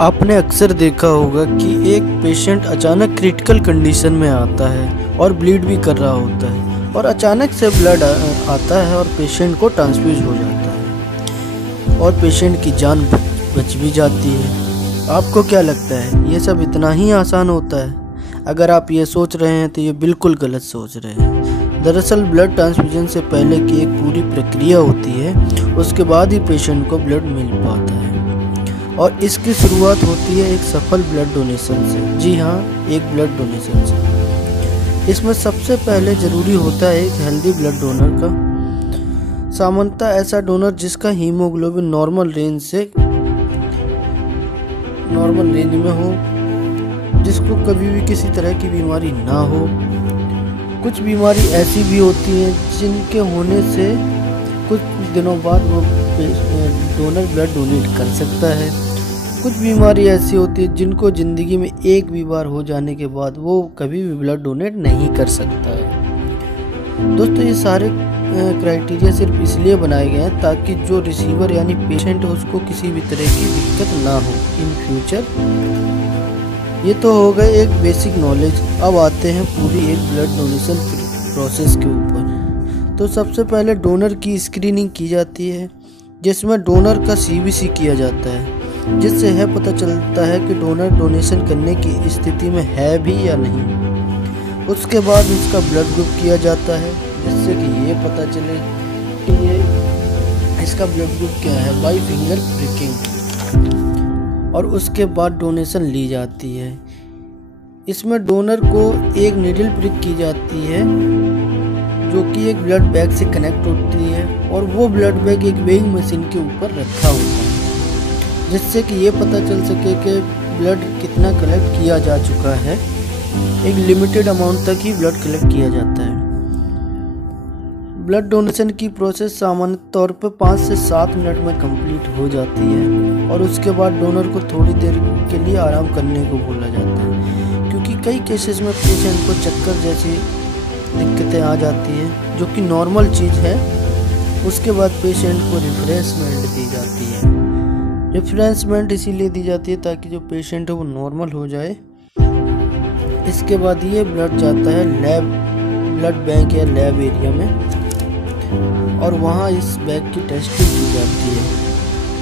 आपने अक्सर देखा होगा कि एक पेशेंट अचानक क्रिटिकल कंडीशन में आता है और ब्लीड भी कर रहा होता है और अचानक से ब्लड आता है और पेशेंट को ट्रांसफ्यूज हो जाता है और पेशेंट की जान बच भी जाती है। आपको क्या लगता है ये सब इतना ही आसान होता है? अगर आप ये सोच रहे हैं तो ये बिल्कुल गलत सोच रहे हैं। दरअसल ब्लड ट्रांसफ्यूजन से पहले की एक पूरी प्रक्रिया होती है, उसके बाद ही पेशेंट को ब्लड मिल पाता है और इसकी शुरुआत होती है एक सफल ब्लड डोनेशन से। जी हाँ, एक ब्लड डोनेशन से। इसमें सबसे पहले ज़रूरी होता है एक हेल्दी ब्लड डोनर का। सामान्यतः ऐसा डोनर जिसका हीमोग्लोबिन नॉर्मल रेंज में हो, जिसको कभी भी किसी तरह की बीमारी ना हो। कुछ बीमारी ऐसी भी होती हैं जिनके होने से कुछ दिनों बाद वो डोनर ब्लड डोनेट कर सकता है। कुछ बीमारी ऐसी होती है जिनको ज़िंदगी में एक भी बार हो जाने के बाद वो कभी भी ब्लड डोनेट नहीं कर सकता है। दोस्तों, ये सारे क्राइटेरिया सिर्फ इसलिए बनाए गए हैं ताकि जो रिसीवर यानी पेशेंट है उसको किसी भी तरह की दिक्कत ना हो इन फ्यूचर। ये तो हो गए एक बेसिक नॉलेज। अब आते हैं पूरी एक ब्लड डोनेशन प्रोसेस के ऊपर। तो सबसे पहले डोनर की स्क्रीनिंग की जाती है, जिसमें डोनर का CBC किया जाता है, जिससे है पता चलता है कि डोनर डोनेशन करने की स्थिति में है भी या नहीं। उसके बाद उसका ब्लड ग्रुप किया जाता है, जिससे कि ये पता चले कि ये इसका ब्लड ग्रुप क्या है बाई फिंगर प्रिकिंग। और उसके बाद डोनेशन ली जाती है। इसमें डोनर को एक नीडल प्रिक की जाती है जो कि एक ब्लड बैग से कनेक्ट होती है और वो ब्लड बैग एक वेइंग मशीन के ऊपर रखा होता है, जिससे कि ये पता चल सके कि ब्लड कितना कलेक्ट किया जा चुका है। एक लिमिटेड अमाउंट तक ही ब्लड कलेक्ट किया जाता है। ब्लड डोनेशन की प्रोसेस सामान्य तौर पर 5 से 7 मिनट में कंप्लीट हो जाती है और उसके बाद डोनर को थोड़ी देर के लिए आराम करने को बोला जाता है, क्योंकि कई केसेस में पेशेंट को चक्कर जैसी दिक्कतें आ जाती है, जो कि नॉर्मल चीज़ है। उसके बाद पेशेंट को रिफ्रेशमेंट दी जाती है। रिफ्रेशमेंट इसीलिए दी जाती है ताकि जो पेशेंट है वो नॉर्मल हो जाए। इसके बाद ये ब्लड जाता है ब्लड बैंक या लैब एरिया में और वहाँ इस बैग की टेस्टिंग की जाती है,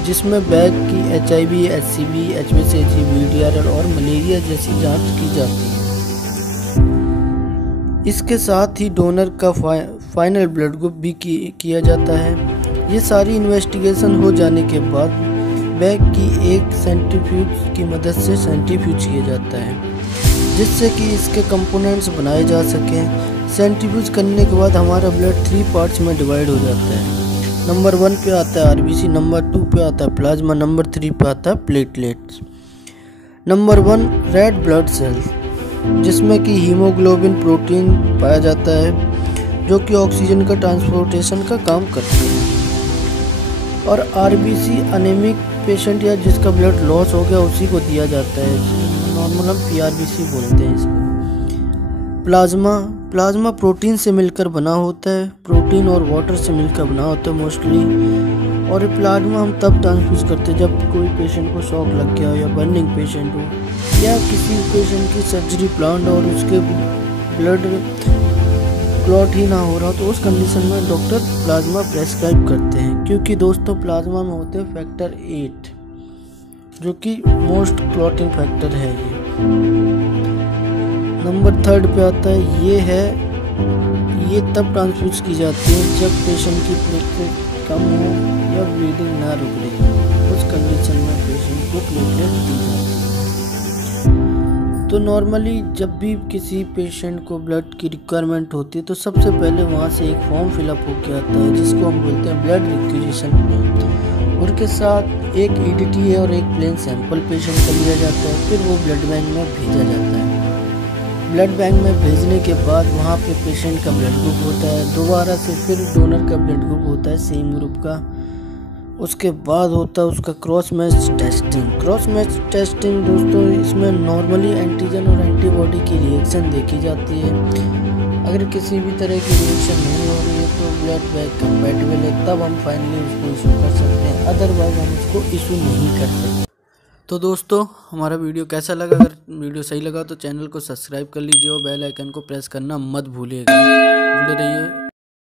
जिसमें बैग की HIV, HCV, HBsAg, VDRL और मलेरिया जैसी जांच की जाती है। इसके साथ ही डोनर का फाइनल ब्लड ग्रुप भी किया जाता है। ये सारी इन्वेस्टिगेशन हो जाने के बाद बैग की एक सेंट्रीफ्यूज की मदद से सेंट्रीफ्यूज किया जाता है, जिससे कि इसके कंपोनेंट्स बनाए जा सकें। सेंट्रीफ्यूज करने के बाद हमारा ब्लड 3 पार्ट्स में डिवाइड हो जाता है। नंबर 1 पे आता है RBC, नंबर 2 पे आता है प्लाज्मा, नंबर 3 पे आता है platelets. Number 1 red blood cells, जिसमें कि हीमोग्लोबिन प्रोटीन पाया जाता है जो कि ऑक्सीजन का ट्रांसपोर्टेशन का काम करते हैं। और RBC अनेमिक पेशेंट या जिसका ब्लड लॉस हो गया उसी को दिया जाता है। नॉर्मल हम PRBC बोलते हैं इसको। प्लाज्मा प्रोटीन से मिलकर बना होता है, प्रोटीन और वाटर से मिलकर बना होता है मोस्टली। और ये प्लाज्मा हम तब ट्रांसफ्यूज करते हैं जब कोई पेशेंट को शॉक लग गया हो या बर्निंग पेशेंट हो या किसी पेशेंट की सर्जरी प्लान और उसके ब्लड क्लॉट ही ना हो रहा हो, तो उस कंडीशन में डॉक्टर प्लाज्मा प्रेस्क्राइब करते हैं। क्योंकि दोस्तों प्लाज्मा में होते हैं फैक्टर 8 जो कि मोस्ट क्लॉटिंग फैक्टर है। नंबर 3 पे आता है ये तब ट्रांसफ्यूज की जाती है जब पेशेंट की प्लेटलेट कम हो या ब्लीडिंग ना रुक रही हो। उस कंडीशन में पेशेंट को प्लेटलेट दी जाती है। तो नॉर्मली जब भी किसी पेशेंट को ब्लड की रिक्वायरमेंट होती है तो सबसे पहले वहाँ से एक फॉर्म फिलअप होकर आता है, जिसको हम बोलते हैं ब्लड रिक्विजिशन फॉर्म। उनके साथ एक EDTA और एक प्लेन सैंपल पेशेंट का लिया जाता है, फिर वो ब्लड बैंक में भेजा जाता है। ब्लड बैंक में भेजने के बाद वहाँ पे पेशेंट का ब्लड ग्रुप होता है, दोबारा से फिर डोनर का ब्लड ग्रुप होता है सेम ग्रुप का। उसके बाद होता है उसका क्रॉस मैच टेस्टिंग। दोस्तों, इसमें नॉर्मली एंटीजन और एंटीबॉडी की रिएक्शन देखी जाती है। अगर किसी भी तरह की रिएक्शन नहीं हो रही है तो ब्लड बैंक कंपैटिबल है, तब हम फाइनली उसको इशू कर सकते हैं, अदरवाइज हम उसको इशू नहीं कर सकते। तो दोस्तों हमारा वीडियो कैसा लगा? अगर वीडियो सही लगा तो चैनल को सब्सक्राइब कर लीजिए और बेल आइकन को प्रेस करना मत भूलिएगा। जुड़े रहिए।